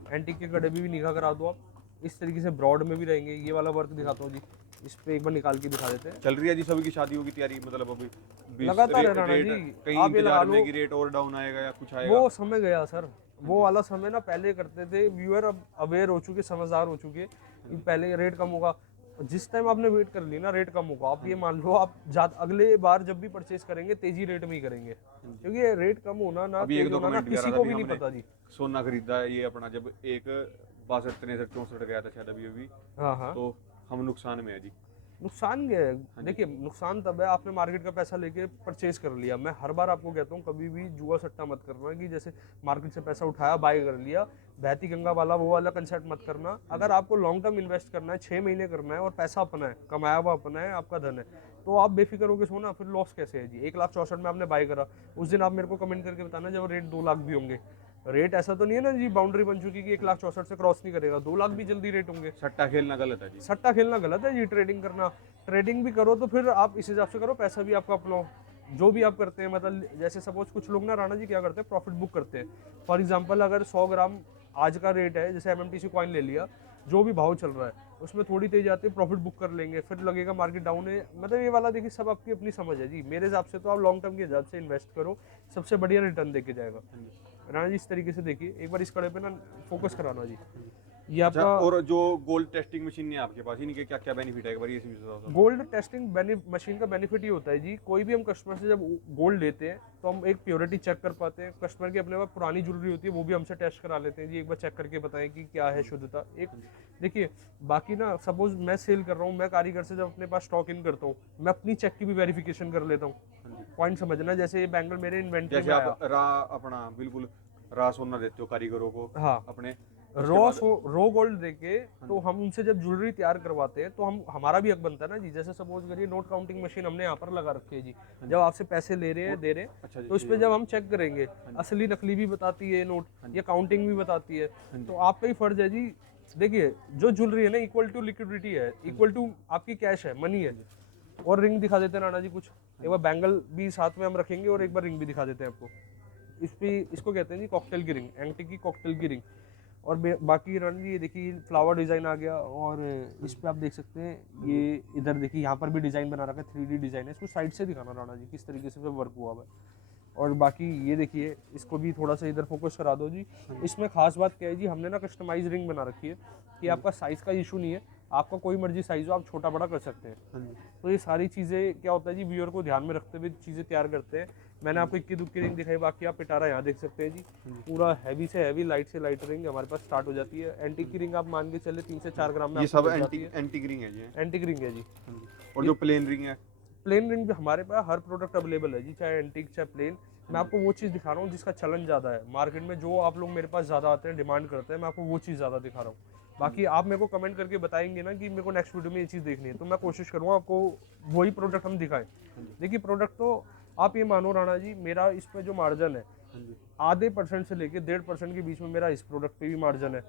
एंटीक के कड़े भी निगाह करा दो आप। इस तरीके से ब्रॉड में भी रहेंगे। ये वाला वर्क दिखाता हूँ जी, इस पे एक बार निकाल के दिखा देते हैं। चल रही है जी सभी की शादियों की तैयारी, मतलब अभी लगातार है राणा रेट जी, कहीं आप ये लगा इंतजार में लो। कि रेट और डाउन आएगा या कुछ आएगा। वो समय गया सर, वो वाला समय ना पहले करते थे व्यूअर, अब अवेयर हो चुके, समझदार हो चुके कि पहले रेट कम होगा। जिस टाइम आपने वेट कर ली ना रेट कम होगा, आप ये मान लो आप अगले बार जब भी परचेज करेंगे तेजी रेट में ही करेंगे, क्योंकि ये रेट कम होना ना अभी एक तेज होना ना डॉक्यूमेंट भी आ किसी रहा था, को अभी भी नहीं हमने पता जी। सोना खरीदा है ये अपना, जब एक 62 63 64 गया था शायद अभी हाँ हाँ, तो हम नुकसान में है जी। नुकसान क्या है? देखिए नुकसान तब है आपने मार्केट का पैसा लेके परचेज कर लिया। मैं हर बार आपको कहता हूँ कभी भी जुआ सट्टा मत करना कि जैसे मार्केट से पैसा उठाया बाय कर लिया, बहती गंगा वाला वो वाला कंसेप्ट मत करना। अगर आपको लॉन्ग टर्म इन्वेस्ट करना है, 6 महीने करना है और पैसा अपना है, कमाया हुआ अपना है, आपका धन है, तो आप बेफिक्र होकर सोना। फिर लॉस कैसे है जी? 1,64,00,000 में आपने बाय करा, उस दिन आप मेरे को कमेंट करके बताना जब रेट 2 लाख भी होंगे। रेट ऐसा तो नहीं है ना जी बाउंड्री बन चुकी कि 1,64,00,000 से क्रॉस नहीं करेगा, 2 लाख भी जल्दी रेट होंगे। सट्टा खेलना गलत है जी। सट्टा खेलना गलत है जी, ट्रेडिंग करना। ट्रेडिंग भी करो तो फिर आप इस हिसाब से करो, पैसा भी आपका अपना हो। जो भी आप करते हैं, मतलब जैसे सपोज कुछ लोग ना राणा जी क्या करते हैं, प्रॉफिट बुक करते हैं। फॉर एग्जांपल अगर 100 ग्राम आज का रेट है, जैसे एमएमटीसी कॉइन ले लिया, जो भी भाव चल रहा है उसमें थोड़ी तेज आती है, प्रॉफिट बुक कर लेंगे, फिर लगेगा मार्केट डाउन है। मतलब ये वाला देखिए सब आपकी अपनी समझ है जी। मेरे हिसाब से तो आप लॉन्ग टर्म के हिसाब से इन्वेस्ट करो, सबसे बढ़िया रिटर्न देके जाएगा। राणा जी इस तरीके से देखिए, एक बार इस कड़े पे ना फोकस कराना जी। ये अच्छा, आपका और जो गोल्ड टेस्टिंग मशीन है आपके पास, इनके क्या क्या बेनिफिट है, एक बार ये भी बताओ तो। गोल्ड टेस्टिंग मशीन का बेनिफिट ये होता है जी, कोई भी हम कस्टमर से जब गोल्ड लेते हैं तो हम एक प्योरिटी चेक कर पाते हैं। कस्टमर की अपने पास पुरानी ज्वेलरी होती है, वो भी हमसे टेस्ट करा लेते हैं जी, एक बार चेक करके बताएं कि क्या है शुद्धता। एक देखिए बाकी ना सपोज मैं सेल कर रहा हूँ, मैं कारीगर से जब अपने पास स्टॉक इन करता हूँ, मैं अपनी चेक की भी वेरिफिकेशन कर लेता हूँ। पॉइंट समझना, जैसे ये बैंगल मेरे इन्वेंट्री जैसे में आप आया, अपना बिल्कुल रा सोना देते हो कारीगरों को हाँ अपने, रो गोल्ड देके, तो हम उनसे जब ज्वेलरी तैयार करवाते हैं तो हम हमारा भी हक बनता है ना जी। जैसे सपोज करिए नोट काउंटिंग मशीन हमने यहाँ पर लगा रखी है जी, जब आपसे पैसे ले रहे हैं दे रहे हैं, अच्छा जी, तो इस पे जब हम चेक करेंगे असली नकली भी बताती है नोट, ये काउंटिंग भी बताती है, तो आपका ही फर्ज है जी। देखिए जो ज्वेलरी है ना इक्वल टू लिक्विडिटी है, इक्वल टू आपकी कैश है, मनी है। और रिंग दिखा देते हैं राणा जी कुछ, एक बार बैंगल भी साथ में हम रखेंगे और एक बार रिंग भी दिखा देते हैं आपको। इस पे इसको कहते हैं जी कॉकटेल की रिंग, एंटीक की कॉकटेल की रिंग। और बाकी रानी जी ये देखिए फ्लावर डिज़ाइन आ गया, और इस पे आप देख सकते हैं ये इधर देखिए यहाँ पर भी डिज़ाइन बना रखा है, 3D डिज़ाइन है। इसको साइड से दिखाना राणा जी किस तरीके से वर्क हुआ हुआ है। और बाकी ये देखिए इसको भी थोड़ा सा इधर फोकस करा दो जी। इसमें खास बात क्या है जी, हमने ना कस्टमाइज रिंग बना रखी है कि आपका साइज़ का इशू नहीं है, आपका कोई मर्जी साइज़ हो, आप छोटा बड़ा कर सकते हैं। तो ये सारी चीज़ें क्या होता है जी, व्यूअर को ध्यान में रखते हुए चीज़ें तैयार करते हैं। मैंने आपको इक्की दुक्की रिंग दिखाई, बाकी आप पिटारा यहाँ देख सकते हैं जी। पूरा हैवी से हैवी, लाइट से लाइट रिंग हमारे पास स्टार्ट हो जाती है। एंटीक की रिंग आप मान के चले 3 से 4 ग्राम में ये आपको सब मिल जाती है। एंटीक रिंग है जी। एंटीक रिंग है जी। और जो प्लेन रिंग है, प्लेन रिंग भी हमारे पास हर प्रोडक्ट अवेलेबल है जी, चाहे एंटीक चाहे प्लेन। मैं आपको वो चीज़ दिखा रहा हूँ जिसका चलन ज़्यादा है मार्केट में, जो आप लोग मेरे पास ज़्यादा आते हैं, डिमांड करते हैं, मैं आपको वो चीज़ ज़्यादा दिखा रहा हूँ। बाकी आप मेरे को कमेंट करके बताएंगे ना कि मेरे को नेक्स्ट वीडियो में ये चीज़ देखनी है, तो मैं कोशिश करूँगा आपको वही प्रोडक्ट हम दिखाएं। देखिए प्रोडक्ट तो आप ये मानो राणा जी, मेरा इस पे जो मार्जिन है आधे % से लेके 1.5% के बीच में मेरा इस प्रोडक्ट पे भी मार्जिन है।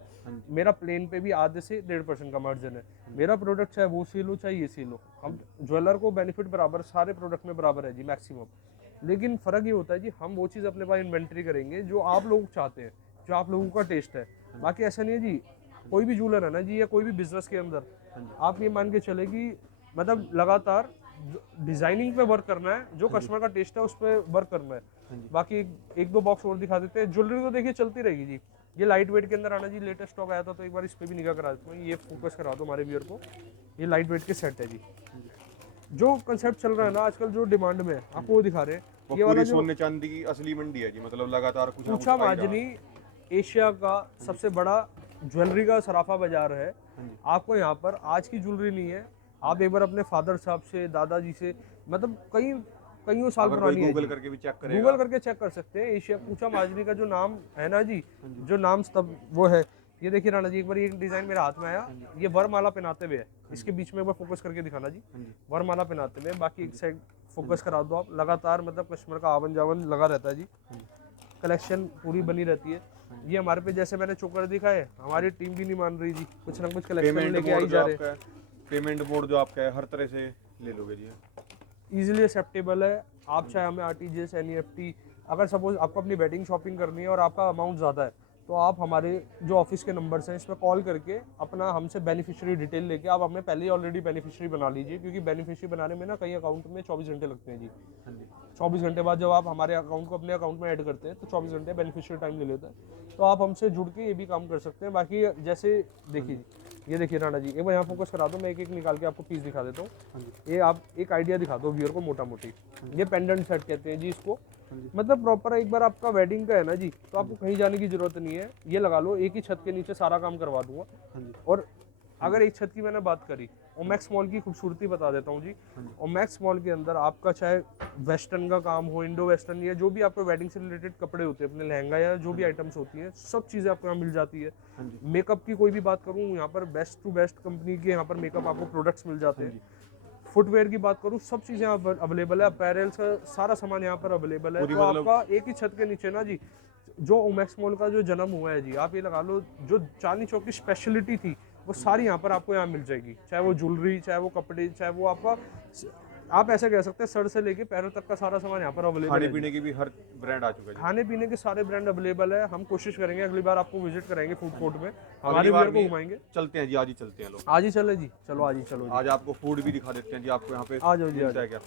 मेरा प्लेन पे भी आधे से 1.5% का मार्जिन है। मेरा प्रोडक्ट चाहे वो सेल हो चाहे ये सेल हो, हम ज्वेलर को बेनिफिट बराबर सारे प्रोडक्ट में बराबर है जी मैक्सिमम। लेकिन फ़र्क ये होता है जी, हम वो चीज़ अपने पास इन्वेंट्री करेंगे जो आप लोग चाहते हैं, जो आप लोगों का टेस्ट है। बाकी ऐसा नहीं है जी, कोई भी ज्वेलर है ना जी, या कोई भी बिजनेस के अंदर आप ये मान के चले कि मतलब लगातार डिजाइनिंग पे वर्क करना है, जो कस्टमर का टेस्ट है उस पर वर्क करना है। बाकी एक दो बॉक्स और दिखा देते हैं। ज्वेलरी तो देखिए चलती रहेगी जी। ये लाइट वेट के अंदर आना जी, लेटेस्ट स्टॉक आया था, तो एक बार इस पे भी निगाह करा देता हूँ। ये फोकस करा दो हमारे व्यूअर को, ये लाइट वेट के सेट है जी। जो कंसेप्ट चल रहा है ना आजकल, जो डिमांड में है, आपको वो दिखा रहे हैं। वो ये वाला पूरी जो सोने चांदी की असली मंडी है जी, मतलब लगातार कुछ ना कुछ पूछा आ ही रहा माजनी है। एशिया का सबसे बड़ा ज्वेलरी का सराफा बाजार है। आपको यहाँ पर आज की ज्वेलरी नहीं है, आप एक बार अपने फादर साहब से, दादाजी से, मतलब कईयों साल अगर कोई पुरानी है गूगल जी। करके भी चेक करेगा, गूगल करके चेक कर सकते हैं। एशिया पूछा माजनी का जो नाम है ना जी, जो नाम तब वो है। ये देखिए राणा जी, एक बार ये डिजाइन मेरे हाथ में आया, ये वरमाला पहनाते हुए है। इसके बीच में एक बार फोकस करके दिखाना जी, वरमाला पहनाते हुए। बाकी एक साइड फोकस करा दो आप, लगातार मतलब कस्टमर का आवन जावन लगा रहता है जी, कलेक्शन पूरी बनी रहती है। ये हमारे पे जैसे मैंने चोकर दिखाए, हमारी टीम भी नहीं मान रही जी, कुछ ना कुछ कलेक्शन पेमेंट लेके आई मोड जो जा रहे आपका है, पेमेंट मोड जो आपका है हर तरह से ले लोगे जी। इजीली एक्सेप्टेबल है। आप चाहे हमें आरटीजीएस, एनईएफटी, अगर सपोज आपको अपनी वेडिंग शॉपिंग करनी है और आपका अमाउंट ज़्यादा है, तो आप हमारे जो ऑफिस के नंबर्स हैं इस पर कॉल करके अपना हमसे बेनिफिशियरी डिटेल लेके आप हमें पहले ही ऑलरेडी बेनिफिशियरी बना लीजिए, क्योंकि बेनिफिशियरी बनाने में ना कई अकाउंट में 24 घंटे लगते हैं जी। 24 घंटे बाद जब आप हमारे अकाउंट को अपने अकाउंट में ऐड करते हैं तो 24 घंटे बेनिफिशियरी टाइम ले लेता है। तो आप हमसे जुड़ के ये भी काम कर सकते हैं। बाकी जैसे देखिए, ये देखिए राणा जी, एक बार यहाँ फोकस करा दो, मैं एक एक निकाल के आपको पीस दिखा देता हूँ। ये आप एक आइडिया दिखा दो व्यूअर को मोटा मोटी। ये पेंडेंट सेट कहते हैं जी इसको, मतलब प्रॉपर एक बार आपका वेडिंग का है ना जी, तो आपको कहीं जाने की जरूरत नहीं है। ये लगा लो, एक ही छत के नीचे सारा काम करवा दूंगा। और अगर एक छत की मैंने बात करी, ओमैक्स मॉल की खूबसूरती बता देता हूँ जी। ओमैक्स मॉल के अंदर आपका चाहे वेस्टर्न का काम हो, इंडो वेस्टर्न, या जो भी आपको वेडिंग से रिलेटेड कपड़े होते हैं, अपने लहंगा या जो भी आइटम्स होती हैं, सब चीज़ें आपको यहाँ मिल जाती है। मेकअप की कोई भी बात करूँ, यहाँ पर बेस्ट टू बेस्ट कंपनी के यहाँ पर मेकअप आपको प्रोडक्ट्स मिल जाते हैं। फुटवेयर की बात करूँ, सब चीज़ें यहाँ पर अवेलेबल है। अपैरल्स का सारा सामान यहाँ पर अवेलेबल है। तो आपका एक ही छत के नीचे ना जी, जो ओमैक्स मॉल का जो जन्म हुआ है जी, आप ये लगा लो, जो चांदनी चौक की स्पेशलिटी थी वो सारी यहाँ पर आपको यहाँ मिल जाएगी। चाहे वो ज्वेलरी, चाहे वो कपड़े, चाहे वो आपका, आप ऐसे कह सकते हैं सर से लेके पैरों तक का सारा सामान यहाँ पर अवेलेबल है। खाने पीने की भी हर ब्रांड आ चुका है। खाने पीने के सारे ब्रांड अवेलेबल है। हम कोशिश करेंगे अगली बार आपको विजिट कराएंगे फूड कोर्ट में, हमारे व्यूअर को घुमाएंगे। चलते हैं जी, आज ही चलते हैं लोग। आज ही चले जी, चलो आज ही चलो। आज आपको फूड भी दिखा देते हैं जी, आपको यहाँ पे आ जाओ जी, मिलता है क्या।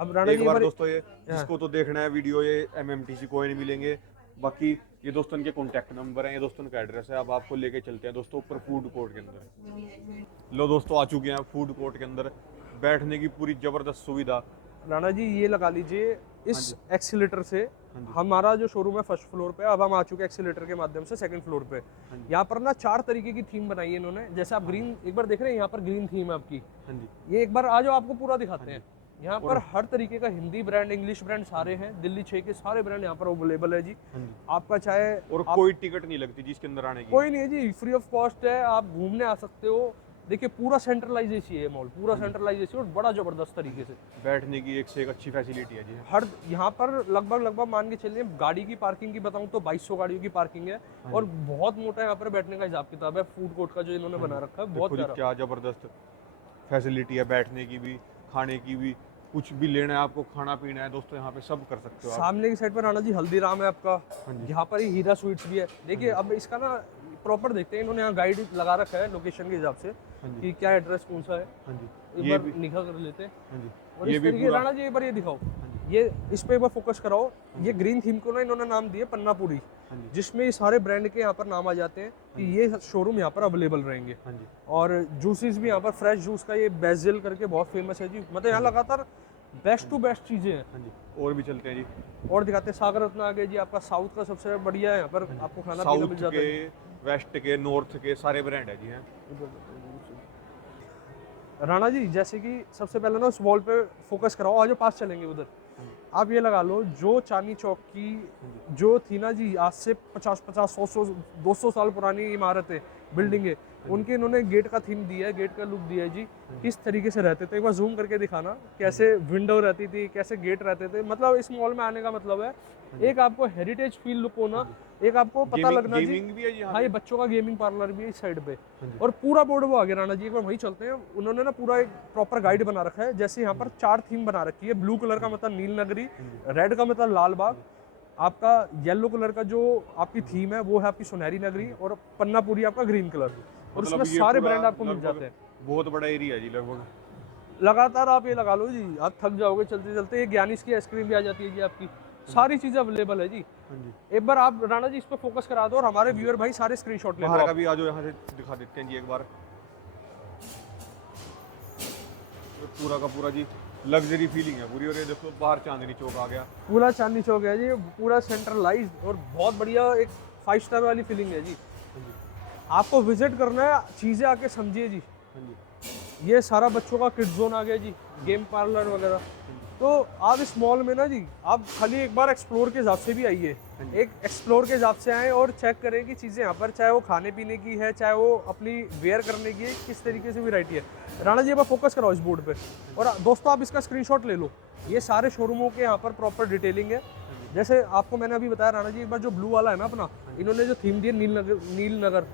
अब राणा एक जी बार दोस्तों, ये जिसको तो देखना है वीडियो, ये MMTC कोइन मिलेंगे। बाकी ये दोस्तों इनके कॉन्टैक्ट नंबर हैं, ये दोस्तों इनका एड्रेस है। अब आपको लेके चलते हैं दोस्तों ऊपर फूड कोर्ट के अंदर। लो दोस्तों, आ चुके हैं फूड कोर्ट के अंदर। बैठने की पूरी जबरदस्त सुविधा। राणा जी ये लगा लीजिए, इस एक्सीलेटर से हमारा जो शोरूम है फर्स्ट फ्लोर पे, अब हम आ चुके हैं एक्सीलेटर के माध्यम से सेकंड फ्लोर पे। यहाँ पर ना 4 तरीके की थीम बनाई है इन्होंने। जैसे आप ग्रीन एक बार देख रहे हैं, यहाँ पर ग्रीन थीम है आपकी। ये एक बार आ जाओ, आपको पूरा दिखाते हैं। यहाँ पर हर तरीके का हिंदी ब्रांड, इंग्लिश ब्रांड सारे हैं। दिल्ली 6 के सारे ब्रांड यहाँ पर अवेलेबल है जी। आपका चाहे और कोई टिकट नहीं लगती जी इसके अंदर आने की। कोई नहीं है जी, फ्री ऑफ कॉस्ट है, आप घूमने आ सकते हो। देखिए पूरा सेंट्रलाइजेशन है मॉल, पूरा सेंट्रलाइजेशन और बड़ा जबरदस्त तरीके से। बैठने की एक से एक अच्छी फैसिलिटी है जी। हर यहाँ पर लगभग मान के चलिए, गाड़ी की पार्किंग की बताऊँ तो 2200 गाड़ियों की पार्किंग है। और बहुत मोटा यहाँ पर बैठने का हिसाब किताब है फूड कोर्ट का जो इन्होंने बना रखा है, बहुत प्यारा। क्या जबरदस्त फैसिलिटी है, बैठने की भी, खाने की भी। कुछ भी लेना है आपको, खाना पीना है दोस्तों, यहाँ पे सब कर सकते हो आप। सामने की साइड पर राणा जी हल्दीराम है आपका, यहाँ पर ही हीरा स्वीट्स भी है। देखिए अब इसका ना प्रॉपर देखते हैं, इन्होंने यहाँ गाइड लगा रखा है लोकेशन के हिसाब से कि क्या एड्रेस कौन सा है। एक बार निगाह कर लेते हैं। और इस तरीके राणा जी एक बार ये दिखाओ, ये इस पे एक बार फोकस कराओ। ये ग्रीन थीम को ना इन्होंने नाम दिया पन्नापुरी, जिसमें ये सारे ब्रांड के यहाँ पर नाम आ जाते हैं कि ये शोरूम यहाँ पर अवेलेबल रहेंगे। और जूसेस भी यहाँ पर फ्रेश जूस का ये बेजिल करके बहुत फेमस है जी। मतलब यहाँ लगातार बेस्ट टू बेस्ट चीजें हैं। और भी चलते हैं जी, और दिखाते हैं। सागर रत्न आ गए जी, आपका साउथ का सबसे बढ़िया है। यहाँ पर आपको खाना पीना मिल जाता है। वेस्ट के, नॉर्थ के सारे ब्रांड है जी हैं। राणा जी जैसे कि सबसे पहले ना उस वॉल पे फोकस कराओ, आज पास चलेंगे उधर। आप ये लगा लो, जो चांदनी चौक की जो थी ना जी, आज से 50, 100, 200 साल पुरानी इमारतें, बिल्डिंगें, उनके इन्होंने गेट का थीम दिया है, गेट का लुक दिया है जी। किस तरीके से रहते थे, एक बार जूम करके दिखाना, कैसे विंडो रहती थी, कैसे गेट रहते थे। मतलब इस मॉल में आने का मतलब है एक आपको हेरिटेज फील लुक होना, एक आपको पता लगना जी। भी है जी। हाँ, ये बच्चों का गेमिंग पार्लर भी है इस साइड पे। और पूरा बोर्ड वो आगे राणा जी, एक बार वहीं चलते हैं। उन्होंने ना पूरा एक प्रॉपर गाइड बना रखा है। जैसे यहाँ पर 4 थीम बना रखी है। ब्लू कलर का मतलब नील नगरी, रेड का मतलब लाल बाग, आपका येलो कलर का जो आपकी थीम है वो है आपकी सुनहरी नगरी, और पन्नापुरी आपका ग्रीन कलर। और उसमें सारे ब्रांड आपको मिल जाते हैं। बहुत बड़ा एरिया है जी लगभग। लगातार आप ये लगा लो जी, आप थक जाओगे चलते चलते। ये ज्ञानीस की आइसक्रीम भी आ जाती है जी आपकी, सारी चीजें अवेलेबल है जी। एक बार आप राणा जी इस पे फोकस करा दो और हमारे व्यूअर भाई सारे स्क्रीनशॉट ले लो। बाहर का भी आ जाओ, यहाँ से दिखा देते हैं जी एक बार। पूरा का पूरा जी लग्जरी फीलिंग है पूरी। और ये देखो बाहर चांदनी चौक आ गया, पूरा चांदनी चौक है जी, पूरा सेंट्रलाइज्ड और बहुत बढ़िया एक 5 स्टार वाली फीलिंग है जी। आपको विजिट करना है, चीजें आके समझिए जी। ये सारा बच्चों का किड्स जोन आ गया जी, गेम पार्लर वगैरह। तो आप इस मॉल में ना जी, आप खाली एक बार एक्सप्लोर के हिसाब से भी आइए, एक एक्सप्लोर के हिसाब से आए और चेक करें कि चीज़ें यहाँ पर, चाहे वो खाने पीने की है, चाहे वो अपनी वेयर करने की है, किस तरीके से वैरायटी है। राणा जी, अब फोकस कराओ इस बोर्ड पे। और दोस्तों आप इसका स्क्रीनशॉट ले लो। ये सारे शोरूमों के यहाँ पर प्रॉपर डिटेलिंग है। जैसे आपको मैंने अभी बताया राणा जी, एक बार जो ब्लू वाला है ना अपना, इन्होंने जो थीम दी है नील नगर,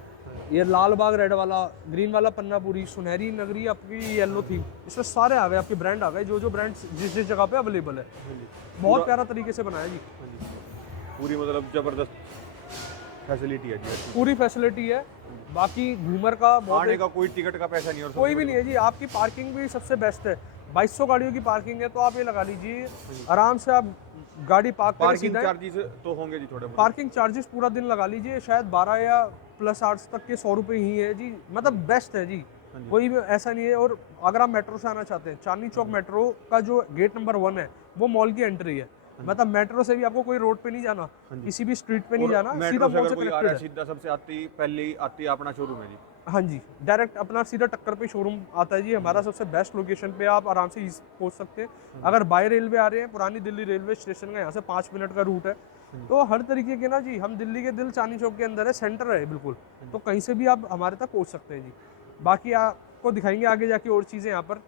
ये लाल बाग रेड वाला, ग्रीन वाला पन्नापुरी, सुनहरी नगरी आपकी येलो थीम, इसमें सारे आ गए आपके ब्रांड आ गए, जो ब्रांड जिस जगह पे अवेलेबल है। बहुत प्यारा तरीके से बनाया जी। पूरी मतलब जबरदस्त फैसिलिटी है जी अच्छी। पूरी फैसिलिटी है। बाकी घूमर का बहुत आने का कोई टिकट का पैसा नहीं और कोई भी नहीं है जी। आपकी पार्किंग भी सबसे बेस्ट है। 2200 गाड़ियों की पार्किंग है, तो आप ये लगा लीजिए आराम से आप गाड़ी पार्क करें पार्किंग सीधा। चार्जेस तो होंगे जी थोड़े बहुत। पार्किंग चार्जेस पूरा दिन लगा लीजिए शायद 12 या प्लस आवर्स तक के 100 रुपये ही है जी, मतलब बेस्ट है जी। कोई भी ऐसा नहीं है। और अगर आप मेट्रो से आना चाहते हैं, चांदनी चौक मेट्रो का जो गेट नंबर 1 है वो मॉल की एंट्री है। मतलब मेट्रो से भी आपको कोई रोड पे नहीं जाना, किसी भी स्ट्रीट पे नहीं जाना, सीधा मेट्रो से मॉल अगर से कोई आ कनेक्टेड रहा है। है सीधा सबसे आती पहले आती है अपना शोरूम है जी। हाँ जी, डायरेक्ट अपना सीधा टक्कर पे शोरूम आता है जी हमारा। सबसे बेस्ट लोकेशन पे आप आराम से पहुंच सकते हैं। अगर बाय रेलवे आ रहे हैं, पुरानी दिल्ली रेलवे स्टेशन का यहाँ से 5 मिनट का रूट है। तो हर तरीके के ना जी, हम दिल्ली के दिल चांदनी चौक के अंदर है, सेंटर है बिल्कुल। तो कहीं से भी आप हमारे तक पहुंच सकते हैं जी। बाकी आपको दिखाएंगे आगे जाके और चीज़ें यहाँ पर।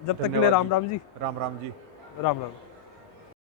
जब तक के लिए धन्यवाद राम राम जी। राम राम जी। राम राम।